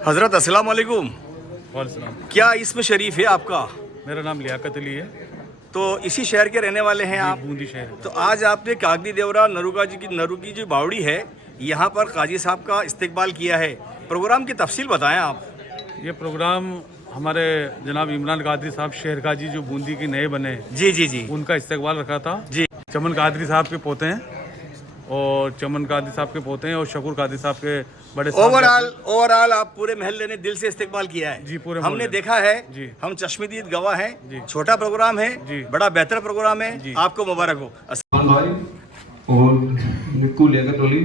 हजरत अस्सलाम वालेकुम। वालेकुम। क्या इसमें शरीफ है आपका? मेरा नाम लियाकत अली है। तो इसी शहर के रहने वाले हैं आप? बूंदी शहर है। तो आज आपने कागदी देवरा नरू की जो बावड़ी है यहाँ पर काजी साहब का इस्तकबाल किया है। प्रोग्राम की तफसील बताएं आप। ये प्रोग्राम हमारे जनाब इमरान कादरी साहब शहर काजी जो बूंदी के नए बने हैं, जी जी जी उनका इस्तकबाल रखा था। जी। चमन कादरी साहब के पोते हैं और चमन कादरी साहब के पोते हैं और शकूर कादरी साहब के बड़े ओवरऑल आप पूरे महल्ले ने दिल से इस्तकबाल किया है। जी, पूरे हमने मोहल्ले। देखा है जी। हम चश्मदीद गवाह हैं। जी। छोटा प्रोग्राम है, जी। बड़ा बेहतर प्रोग्राम है। जी। आपको मुबारक हो। भाई और निक्कू लेकर टोली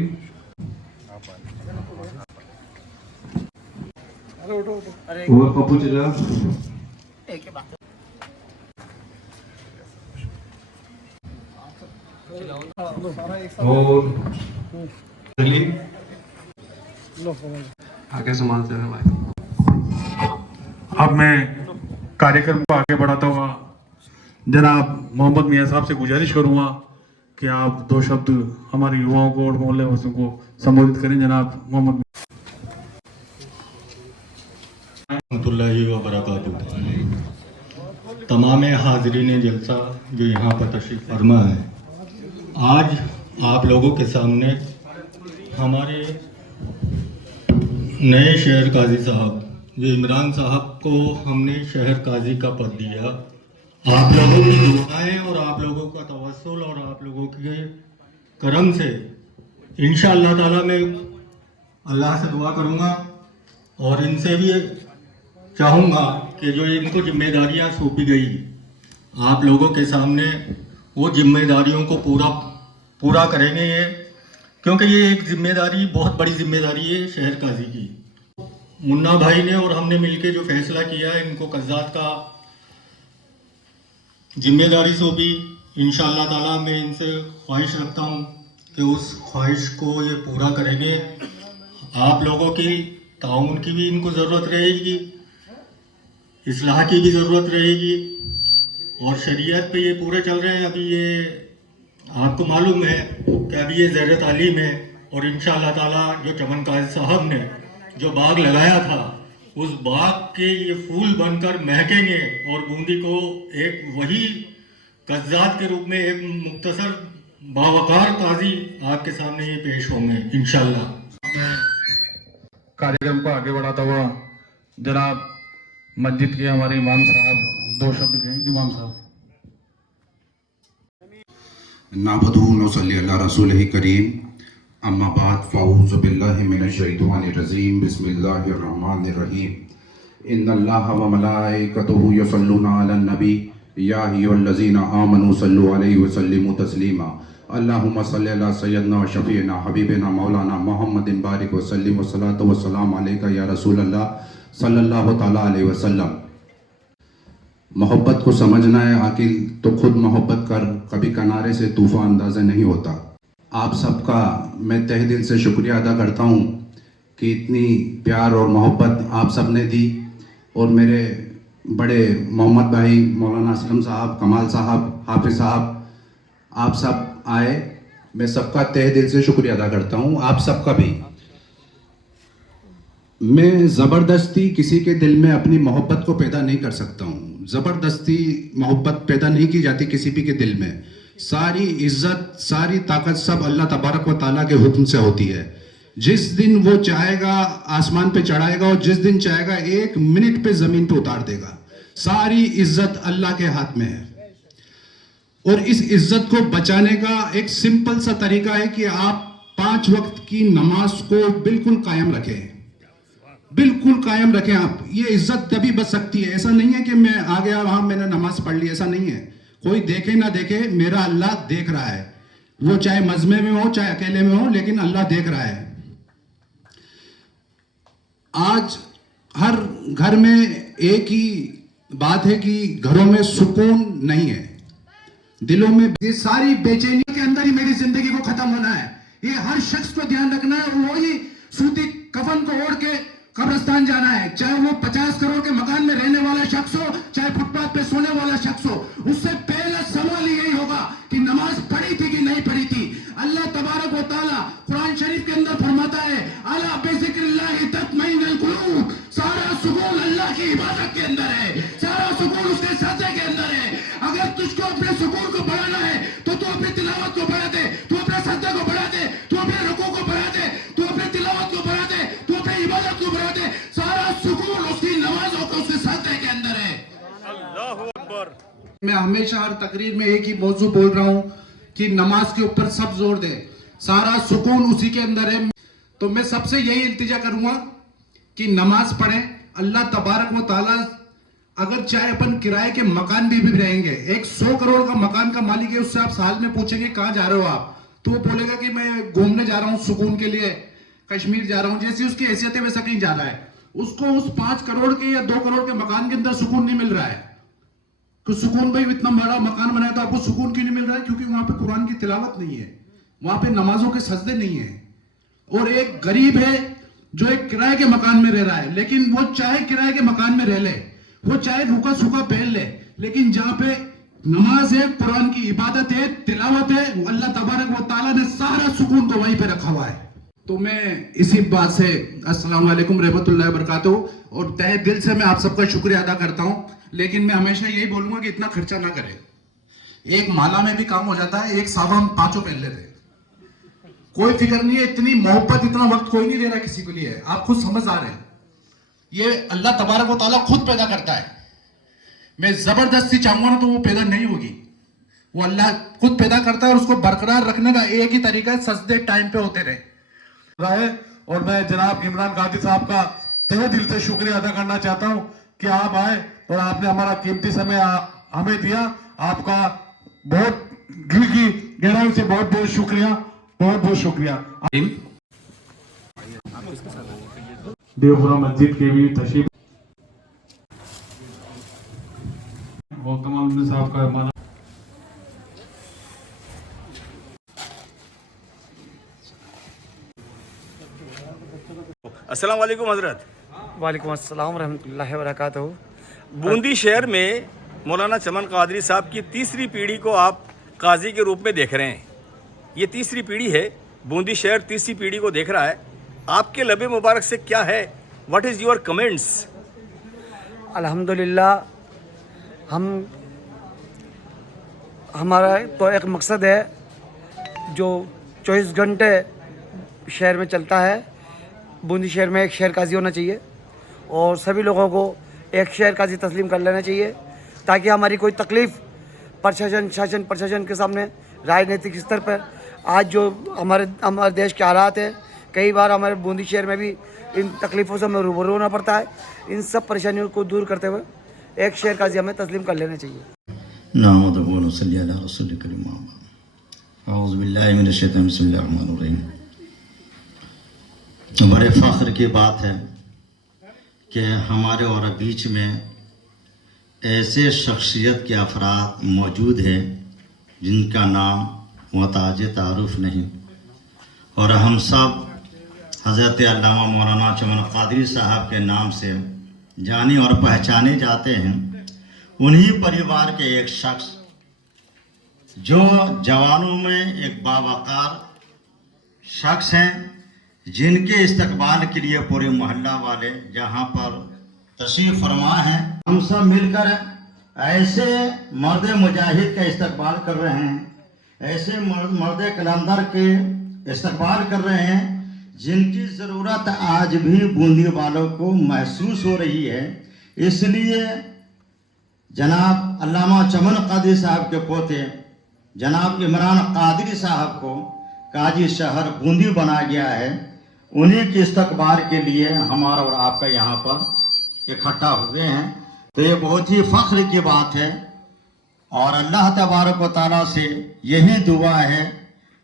और पप्पू चला और दिल्ली आगे संभालते हैं भाई। अब मैं कार्यक्रम को आगे बढ़ाता हुआ जनाब मोहम्मद मियाँ साहब से गुजारिश करूंगा कि आप दो शब्द हमारे युवाओं को और मोहल्ले वासियों को संबोधित करें। जनाब मोहम्मद रहमतुल्लाहि व बरकातुहू। तमाम हाज़रीन जलसा जो यहाँ पर तशरीफ़ फरमा है, आज आप लोगों के सामने हमारे नए शहर काजी साहब जो इमरान साहब को हमने शहर काजी का पद दिया, आप लोगों की दुआएं और आप लोगों का तवस्सुल और आप लोगों के करम से इंशाअल्लाह ताला मैं अल्लाह से दुआ करूँगा और इनसे भी चाहूँगा कि जो इनको जिम्मेदारियाँ सौंपी गई आप लोगों के सामने वो जिम्मेदारियों को पूरा करेंगे ये, क्योंकि ये एक जिम्मेदारी बहुत बड़ी जिम्मेदारी है शहर काजी की। मुन्ना भाई ने और हमने मिलके जो फैसला किया है, इनको कज़्ज़ात का जिम्मेदारी सौंपी। इंशाअल्लाह ताला मैं इनसे ख्वाहिश रखता हूँ कि उस ख्वाहिश को ये पूरा करेंगे। आप लोगों की ताउन की भी इनको ज़रूरत रहेगी, इस्लाह की भी ज़रूरत रहेगी और शरीयत पे ये पूरे चल रहे हैं। अभी ये आपको मालूम है कि अभी ये ज़ेर तालीम है और इंशाअल्लाह ताला जो चमन काजी साहब ने जो बाग लगाया था, उस बाग के ये फूल बनकर महकेंगे और बूंदी को एक वही कज़्ज़ात के रूप में एक मुख्तसर बावकार काजी आपके सामने ये पेश होंगे इंशाअल्लाह। कार्यक्रम को आगे बढ़ाता हुआ जनाब मस्जिद के हमारे इमाम साहब दो शब्द कहें। इमाम साहब नाबदू नसल्ली अला रसूलिही करीम, अम्मा बाद फ़अऊज़ु बिल्लाहि मिनश शैतानिर रजीम, बिस्मिल्लाहिर रहमानिर रहीम। इन्नल्लाहा व मलाइकतुहु यसल्लूना अलन नबी या अय्युहल्लज़ीना आमनू सल्लु अलैहि व सल्लिमू तस्लीमा। अल्लाहुम्मा सल्लि अला सय्यदना व शफ़ीना हबीबना मौलाना मुहम्मदिन बारिक व सल्लिम व सलातु व सलाम अलैका या रसूलल्लाह सल्लल्लाहु तआला अलैहि वसल्लम। मोहब्बत को समझना है आकिल तो खुद मोहब्बत कर, कभी किनारे से तूफ़ान अंदाज़ा नहीं होता। आप सबका मैं तहे दिल से शुक्रिया अदा करता हूँ कि इतनी प्यार और मोहब्बत आप सब ने दी और मेरे बड़े मोहम्मद भाई मौलाना असलम साहब, कमाल साहब, हाफिज़ साहब, आप सब आए, मैं सबका तहे दिल से शुक्रिया अदा करता हूँ। आप सबका भी। मैं ज़बरदस्ती किसी के दिल में अपनी मोहब्बत को पैदा नहीं कर सकता हूँ। ज़बरदस्ती मोहब्बत पैदा नहीं की जाती किसी भी के दिल में। सारी इज्जत, सारी ताकत सब अल्लाह तबारक व ताला के हुक्म से होती है। जिस दिन वो चाहेगा आसमान पे चढ़ाएगा और जिस दिन चाहेगा 1 मिनट पे ज़मीन पे उतार देगा। सारी इज्जत अल्लाह के हाथ में है और इस इज्जत को बचाने का एक सिंपल सा तरीका है कि आप 5 वक्त की नमाज को बिल्कुल कायम रखें, बिल्कुल कायम रखें। आप ये इज्जत तभी बच सकती है। ऐसा नहीं है कि मैं आ गया वहां मैंने नमाज पढ़ ली, ऐसा नहीं है। कोई देखे ना देखे, मेरा अल्लाह देख रहा है। वो चाहे मजमे में हो चाहे अकेले में हो, लेकिन अल्लाह देख रहा है। आज हर घर में एक ही बात है कि घरों में सुकून नहीं है, दिलों में ये सारी बेचैनी के अंदर ही मेरी जिंदगी को खत्म होना है। ये हर शख्स को ध्यान रखना है। वही सूती कफन को ओढ़ के कब्रिस्तान जाना है, चाहे वो 50 करोड़ के मकान में रहने वाला शख्स हो चाहे फुटपाथ पे सोने वाला शख्स हो। उससे पहला सवाल यही होगा कि नमाज पढ़ी थी कि नहीं पढ़ी थी। अल्लाह तबारक व तआला कुरान शरीफ के अंदर फरमाता है, अला बिज़िक्रिल्लाहि तत्मइन्नुल कुलूब, सुकून अल्लाह की इबादत के अंदर है, सारा सुकून उसके सजदे के अंदर है। अगर तुझको अपने सुकून को बढ़ाना है तो तू अपनी तिलावत को बढ़ा दे, तू अपने सजदे को बढ़ा दे, तू अपने रुकू को बढ़ा दे, तू अपनी तिलावत को बढ़ा दे, तू अपनी इबादत को बढ़ा दे। सारा सुकून उसकी नमाजों को उसके सजदे के अंदर है। अल्लाहू अकबर। मैं हमेशा हर तकरीर में एक ही मौजू बोल रहा हूँ कि नमाज के ऊपर सब जोर दें, सारा सुकून उसी के अंदर है। तो मैं सबसे यही इल्तिजा करूंगा कि नमाज पढ़ें। अल्लाह तबारक व ताला अगर चाहे अपन किराए के मकान भी रहेंगे, एक 100 करोड़ का मकान का मालिक है, उससे आप साल में पूछेंगे कहाँ जा रहे हो आप, तो वो बोलेगा कि मैं घूमने जा रहा हूँ सुकून के लिए, कश्मीर जा रहा हूँ। जैसी उसकी हैसियत है वैसा कहीं जा रहा है। उसको उस 5 करोड़ के या 2 करोड़ के मकान के अंदर सुकून नहीं मिल रहा है। तो सुकून भाई इतना बड़ा मकान बनाया तो आपको सुकून क्यों नहीं मिल रहा है? क्योंकि वहां पे कुरान की तिलावत नहीं है, वहां पे नमाजों के सजदे नहीं है। और एक गरीब है जो एक किराए के मकान में रह रहा है, लेकिन वो चाहे किराए के मकान में रह ले, वो चाहे रूखा सूखा पहन ले, लेकिन जहां पे नमाज है, कुरान की इबादत है, तिलावत है, अल्लाह तबारक व ताला ने सारा सुकून को वहीं पे रखा हुआ है। तो मैं इसी बात से अस्सलाम वालेकुम रहमतुल्लाहि व बरकातहू, और तहे दिल से मैं आप सबका शुक्रिया अदा करता हूं। लेकिन मैं हमेशा यही बोलूंगा कि इतना खर्चा ना करें। एक माला में भी काम हो जाता है, एक सावा हम 5 पहन लेते हैं, कोई फिक्र नहीं है। इतनी मोहब्बत, इतना वक्त कोई नहीं दे रहा किसी के लिए, आप खुद समझदार हैं। ये अल्लाह तबारक व ताला खुद पैदा करता है। मैं जबरदस्ती चाहूंगा ना तो वो पैदा नहीं होगी, वो अल्लाह खुद पैदा करता है। और उसको बरकरार रखने का एक ही तरीका है, सजदे टाइम पे होते रहे। और मैं जनाब इमरान कादी साहब का तहे दिल से शुक्रिया अदा करना चाहता हूं कि आप आए और आपने हमारा कीमती समय हमें दिया। आपका बहुत दिल की गहराई से बहुत बहुत शुक्रिया, बहुत बहुत शुक्रिया। देवपुरा मस्जिद के भी तशरीफ और तमाम साहब का माना। अस्सलाम वालेकुम हजरत। वालेकुम अस्सलाम रहमतुल्लाहि व बरकातहू। बूंदी शहर में मौलाना चमन कादरी साहब की तीसरी पीढ़ी को आप काजी के रूप में देख रहे हैं। ये तीसरी पीढ़ी है, बूंदी शहर तीसरी पीढ़ी को देख रहा है। आपके लबे मुबारक से क्या है, व्हाट इज़ योर कमेंट्स? अल्हम्दुलिल्लाह, हमारा तो एक मकसद है जो 24 घंटे शहर में चलता है। बूंदी शहर में एक शहर काजी होना चाहिए और सभी लोगों को एक शहर काजी तस्लीम कर लेना चाहिए, ताकि हमारी कोई तकलीफ़ प्रशासन के सामने राजनीतिक स्तर पर आज जो हमारे देश के हालात हैं, कई बार हमारे बूंदी शहर में भी इन तकलीफ़ों से हमें रूबरू होना पड़ता है। इन सब परेशानियों को दूर करते हुए एक शहर काजी हमें तस्लीम कर लेना चाहिए। बड़े फ़ख्र की बात है कि हमारे और बीच में ऐसे शख्सियत के अफराद मौजूद हैं जिनका नाम मुहताज तारुफ नहीं, और हम सब हज़रत अल्लामा मौलाना चमन कादरी साहब के नाम से जाने और पहचाने जाते हैं। उन्हीं परिवार के एक शख्स जो जवानों में एक बावकार शख्स हैं, जिनके इस्तकबाल के लिए पूरे मोहल्ला वाले जहाँ पर तशरीफ़ फरमा हैं, हम सब मिलकर ऐसे मर्द मुजाहिद का इस्तकबाल कर रहे हैं, ऐसे मर्द कलंदर के इस्तकबाल कर रहे हैं जिनकी ज़रूरत आज भी बूंदी वालों को महसूस हो रही है। इसलिए जनाब अल्लामा चमन कादरी साहब के पोते जनाब इमरान कादरी साहब को काजी शहर बूंदी बनाया गया है। उन्हीं के इस्तकबाल के लिए हमारा और आपका यहाँ पर इकट्ठा हुए हैं, तो ये बहुत ही फ़ख्र की बात है। और अल्लाह तबारक व तआला से यही दुआ है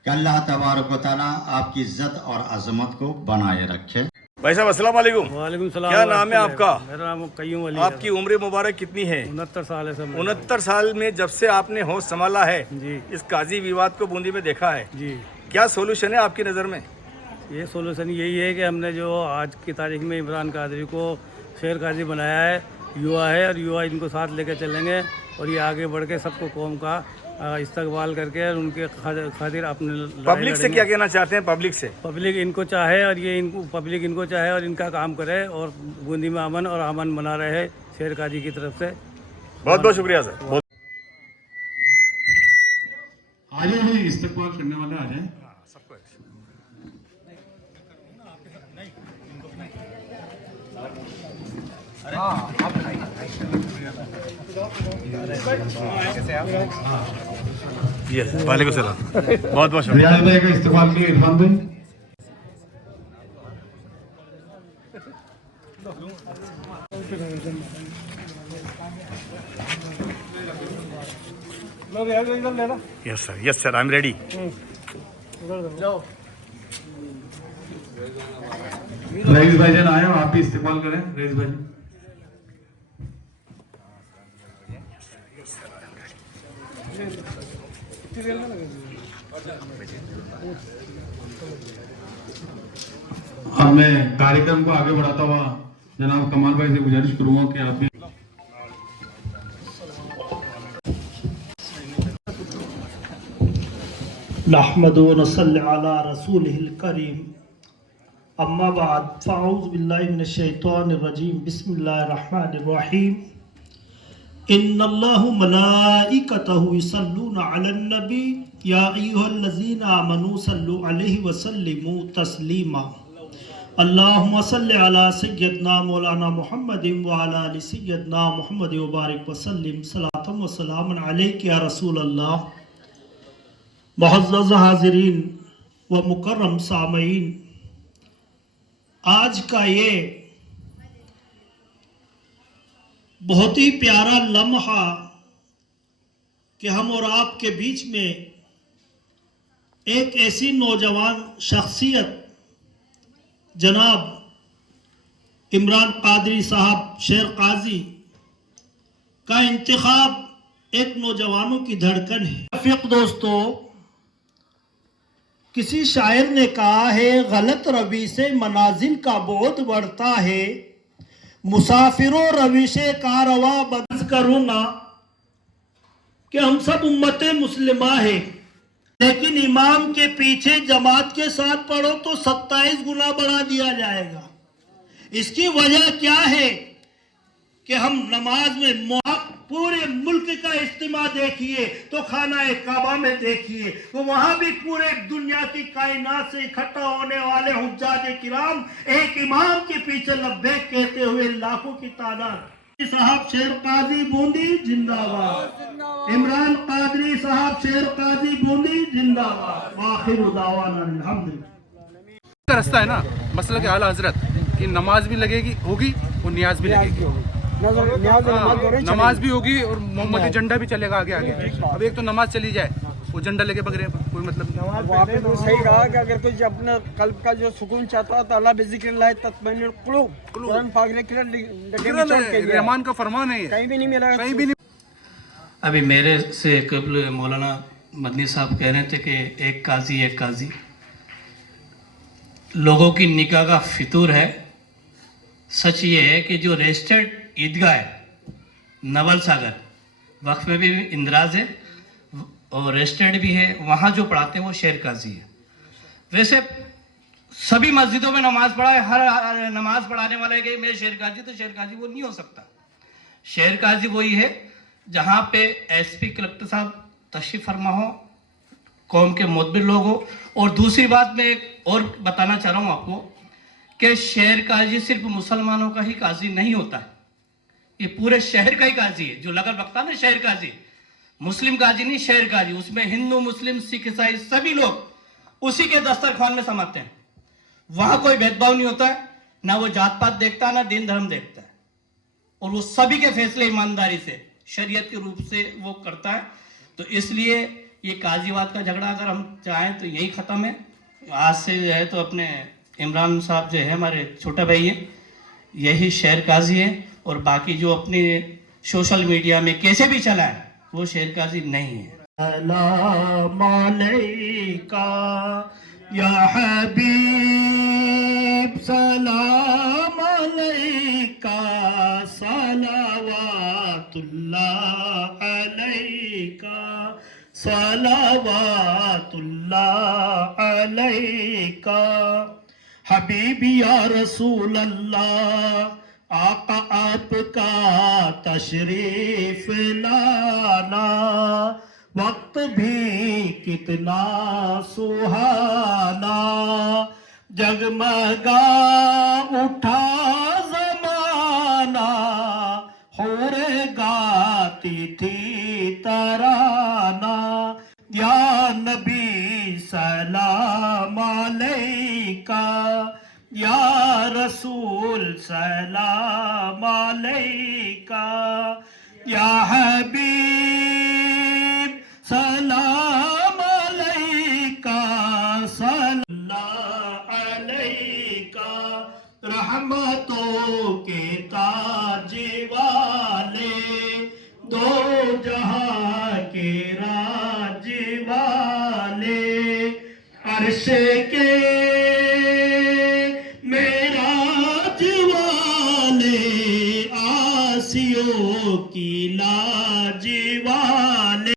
कि अल्लाह तबारक व तआला आपकी इज़्ज़त और अज़मत को बनाए रखे। भाई साहब अस्सलाम वालेकुम। वालेकुम सलाम। क्या नाम है आपका? मेरा नाम कय्यूम अली। आपकी उम्र मुबारक कितनी है? 69 साल है सर। 69 साल में जब से आपने होश संभाला है जी। इस काजी विवाद को बूंदी में देखा है, जी, क्या सोल्यूशन है आपकी नज़र में? ये सोल्यूशन यही है कि हमने जो आज की तारीख में इमरान कादरी को शेर काजी बनाया है, युवा है और युवा इनको साथ लेकर चलेंगे और ये आगे बढ़ के सबको कौम का इस्तकबाल करके और उनके खातिर अपने पब्लिक से क्या कहना चाहते हैं? पब्लिक से पब्लिक इनको चाहे और ये इनको पब्लिक इनको चाहे और इनका काम करे और बूंदी में अमन और अमन बना रहे शेर काजी की तरफ से। बहुत बहुत शुक्रिया सर। आ जाए भाई, इस्तकबाल करने वाले आ जाए। यस, वालेकुम सलाम। बहुत बहुत शुक्रिया। रियाज भाई का इस्तकबाल के इरफान भाई। Yes sir, I am ready. Raees भाईजान आए हो, आप भी इस्तेमाल करें रईस भाई। अब मैं कार्यक्रम को आगे बढ़ाता हुआ जनाब कमाल भाई से गुजारिश करूंगा कि आप भी नहमदु व नसल्ली अला रसूलिहिल करीम अम्मा बाद फ़अऊज़ु बिल्लाहि मिनश शैतानिर रजीम बिस्मिल्लाहिर रहमानिर रहीम इन्नल्लाहु मलाइकतहु युसल्लूना अलन नबी या अय्युहल्लज़ीना आमनू सल्लु अलैहि व सल्लिमू तस्लीमा अल्लाहुम्मा सल्लि अला सय्यदना मौलाना मुहम्मदिन व अला आलि सय्यदना मुहम्मद व बारिक व सल्लिम सलातम व सलामन अलैका या रसूल अल्लाह। मुअज़्ज़ज़ हाज़िरीन व मुकर्रम सामईन, आज का ये बहुत ही प्यारा लम्हा कि हम और आपके बीच में एक ऐसी नौजवान शख्सियत जनाब इमरान कादरी साहब शेर काजी का इंतखाब एक नौजवानों की धड़कन है। रफीक दोस्तों, किसी शायर ने कहा है गलत रवि से मनाजिल का बोध बढ़ता है, मुसाफिरों रविशे कारवा बंद करूंगा कि हम सब उम्मते मुस्लिमा है, लेकिन इमाम के पीछे जमात के साथ पढ़ो तो 27 गुना बढ़ा दिया जाएगा। इसकी वजह क्या है कि हम नमाज में पूरे मुल्क का इज्तिमा देखिए तो खाना काबा में देखिए तो वहां भी पूरे दुनिया की कायनात से इकट्ठा होने वाले हुज्जाज किराम एक इमाम के पीछे लब्बैक कहते हुए लाखों की तादाद। साहब शेर काजी बूंदी जिंदाबाद, इमरान कादरी साहब शेर काजी बूंदी जिंदाबाद। आखिर दावाना अल्हम्दुलिल्लाह। रास्ता है ना मसला के आला हजरत कि नमाज भी लगेगी होगी और नियाज भी लगेगी, नमाज भी होगी और मोहम्मदी झंडा भी चलेगा आगे आगे। अब एक तो नमाज चली जाए वो झंडा लेके बगैर कोई मतलब नहीं। वहाँ पे तो सही कहा कि अगर कोई अपना कल्ब का जो सुकून चाहता है तो अल्लाह बिज़िक्रिल्लाह तत्मइन्नुल क़ुलूब, कुरान पाक ने रहमान का फरमान है, कहीं भी नहीं मिला, कहीं भी नहीं। अभी मेरे से कबल मौलाना मदनी साहब कह रहे थे कि एक काजी लोगों की निकाह का फितूर है। सच ये है कि जो रजिस्टर्ड ईदगाह है नवल सागर वक्फ में भी इंदराज है और रजिस्टर्ड भी है, वहाँ जो पढ़ाते हैं वो शेर काजी है। वैसे सभी मस्जिदों में नमाज पढ़ा है, हर नमाज पढ़ाने वाला है कि मेरे शेर काजी, तो शेर काजी वो नहीं हो सकता। शेर काजी वही है जहाँ पे एसपी कलेक्टर साहब तशरीफ फरमा हो, कौम के मोतबिर लोग हो। और दूसरी बात मैं एक और बताना चाह रहा हूँ आपको कि शेर काजी सिर्फ मुसलमानों का ही काजी नहीं होता है, ये पूरे शहर का ही काजी है। जो लगल बकता ना शहर काजी, मुस्लिम काजी नहीं शहर काजी, उसमें हिंदू मुस्लिम सिख ईसाई सभी लोग उसी के दस्तरखान में समाते हैं। वहां कोई भेदभाव नहीं होता है, ना वो जात पात देखता है ना दीन धर्म देखता है, और वो सभी के फैसले ईमानदारी से शरीयत के रूप से वो करता है। तो इसलिए ये काजीवाद का झगड़ा अगर हम चाहें तो यही खत्म है। आज से जो है तो अपने इमरान साहब जो है हमारे छोटा भाई है, यही शेर काजी है, और बाकी जो अपने सोशल मीडिया में कैसे भी चला है वो शेर काजी नहीं है। सलाम अलैका या हबीब, सलाम अलैका सलावतुल्लाह अलैका, सलावातुल्लाह अलैका। हबीबी या रसूल अल्लाह आका आपका तशरीफ लाना, वक्त भी कितना सुहाना। जगमगा उठा जमाना, होरे गाती थी तराना। या नबी सलाम अलैका, या रसूल सलाम अलैका, या हबीब सलाम अलैका, सल्लल्लाहु अलैका। रहमतों के ताज वाले, दो जहां के राज वाले, अर्श के मेराज वाले, आसियों की लाज वाले।